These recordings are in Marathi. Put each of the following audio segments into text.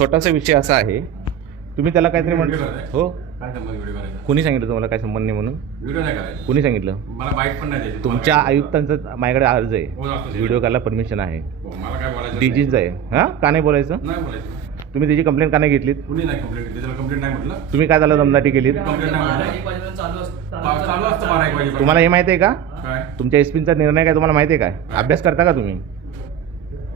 छोटासा विषय असा आहे, तुम्ही त्याला काहीतरी व्हिडिओ म्हणतो. करताय? हो, काय संबंध व्हिडिओ करायचा? कोणी सांगितलं तुम्हाला काय संबंध नाही म्हणून? व्हिडिओ नाही करायचा. कोणी सांगितलं? मला बाईक पण नाही द्यायची. तुमच्या आयुक्तांचा माझ्याकडे अर्ज आहे, हो, असू दे. व्हिडिओ करायला परमिशन आहे, हो, मला काय बोलायचं डीजीच आहे. हां, का नाही बोलायचं? नाही बोलायचं. तुम्ही त्याची कंप्लेंट का नाही घेतलीत? कुणी नाही कंप्लेंट केली. त्याला कंप्लेंट नाही म्हटलं. तुम्ही काय त्याला दमदाटी केलीत? कंप्लेंट नाही म्हटलं. चालू असतं 12 एक वाजेपर्यंत. तुम्हाला हे माहिती आहे का? काय? तुमच्या एसपीचा निर्णय काय तुम्हाला माहिती आहे काय? अभ्यास करता का तुम्ही?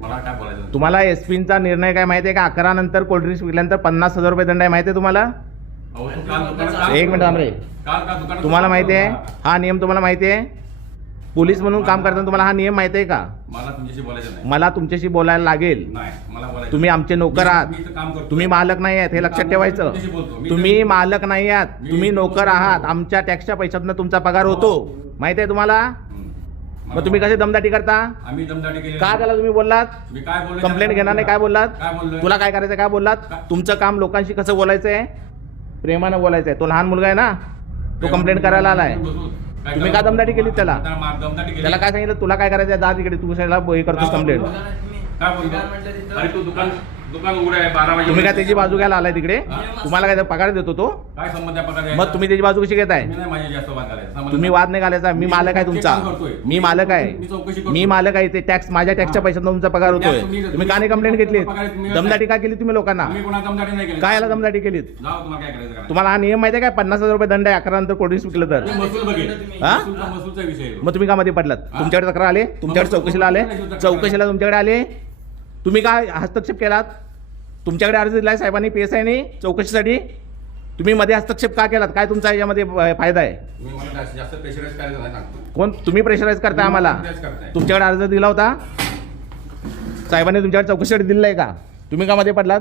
मला काय बोलायचं? तुम्हाला एसपीचा निर्णय काय माहिती आहे का? 11 नंतर कोल्ड्रिंक्स विकल्यानंतर 50,000 रुपये दंड आहे, माहिती आहे तुम्हाला? अहो, तू काल दुकानात- एक मिनिट थांब रे. काल का दुकानात- तुम्हाला माहिती आहे हा नियम? तुम्हाला माहिती आहे? पोलीस म्हणून काम करताना तुम्हाला हा नियम माहिती आहे का? मला तुमच्याशी बोलायचं नाही. मला तुमच्याशी बोलायला लागेल. नाही, मला बोलायचं. तुम्ही आमचे नोकर आहात, मी इथं काम करतो. तुम्ही मालक नाही आहात, हे लक्षात ठेवायचं. तुमच्याशी बोलतो. मी तुम्ही इथं- मालक नाही आहात, तुम्ही नोकर आहात. आमच्या टॅक्सच्या पैशातून तुमचा पगार होतो, माहिती आहे तुम्हाला? मग तुम्ही कसे दमदाटी करता? आम्ही दमदाटी केली. का त्याला तुम्ही बोललात? मी काय बोललो? कंप्लेंट घेणार नाही काय बोललात? काय बोललोय? तुला काय करायचं काय बोललात? तुमचं काम लोकांशी कसं बोलायचं आहे? प्रेमानं बोलायचं आहे. तो लहान मुलगा आहे ना, तो कंप्लेंट करायला आलाय. तुम्ही का दमदाटी केली त्याला? दमदाटी केली. त्याला काय सांगितलं? तुला काय करायचं आहे? जा तिकडे, तू कशाला हे करतोस कंप्लेंट? काय बोलतो? अरे तू दुकान उघड आहे 12 वाजे. तुम्ही काय त्याची बाजू घ्यायला आलाय तिकडे? तुम्हाला काय पगार देतो तो? काय संबंध आहे पगार द्यायचा? मग तुम्ही त्याची बाजू कशी घेताय? मी नाही माझी जास्त वाद करायचा. संबंध तुम्ही नाही. वाद नाही घालायचा. मी मालक आहे तुमचा, मी मालक मी आहे, चौकशी करतो. मी मालक आहे. ते टॅक्स माझ्या टॅक्सच्या पैशातून तुमचा पगार होतोय. तुम्ही का नाही कंप्लेंट घेतली? दमदाटी का केली तुम्ही लोकांना? मी कोणा दमदाटी नाही केली. काय याला दमदाटी केलीत? जाऊ, तुम्हाला काय करायचं करा. तुम्हाला हा नियम माहिती आहे काय? 50,000 रुपये दंड आहे 11 नंतर कोल्ड्रिंक्स विकलं तर. मी महसूल बघेल. हा? महसूलचा विषय आहे. मग तुम्ही का मध्ये पडलात? तुमच्याकडे तक्रार आले? तुमच्याकडे चौकशीला आले? चौकशीला तुमच्याकडे आले? तुम्ही काय हस्तक्षेप केलात? तुमच्याकडे अर्ज दिलाय साहेबांनी, PSI ने चौकशीसाठी? तुम्ही मध्ये हस्तक्षेप का केलात? काय तुमचा याच्यामध्ये फायदा आहे? मी मला जास्त प्रेशराईज करायचं नाही सांगतो. कोण तुम्ही प्रेशराईज करताय आम्हाला? प्रेशराईज करताय. तुमच्याकडे अर्ज दिला होता साहेबांनी, तुमच्याकडे चौकशीसाठी दिलेला आहे का? तुम्ही का मध्ये पडलात?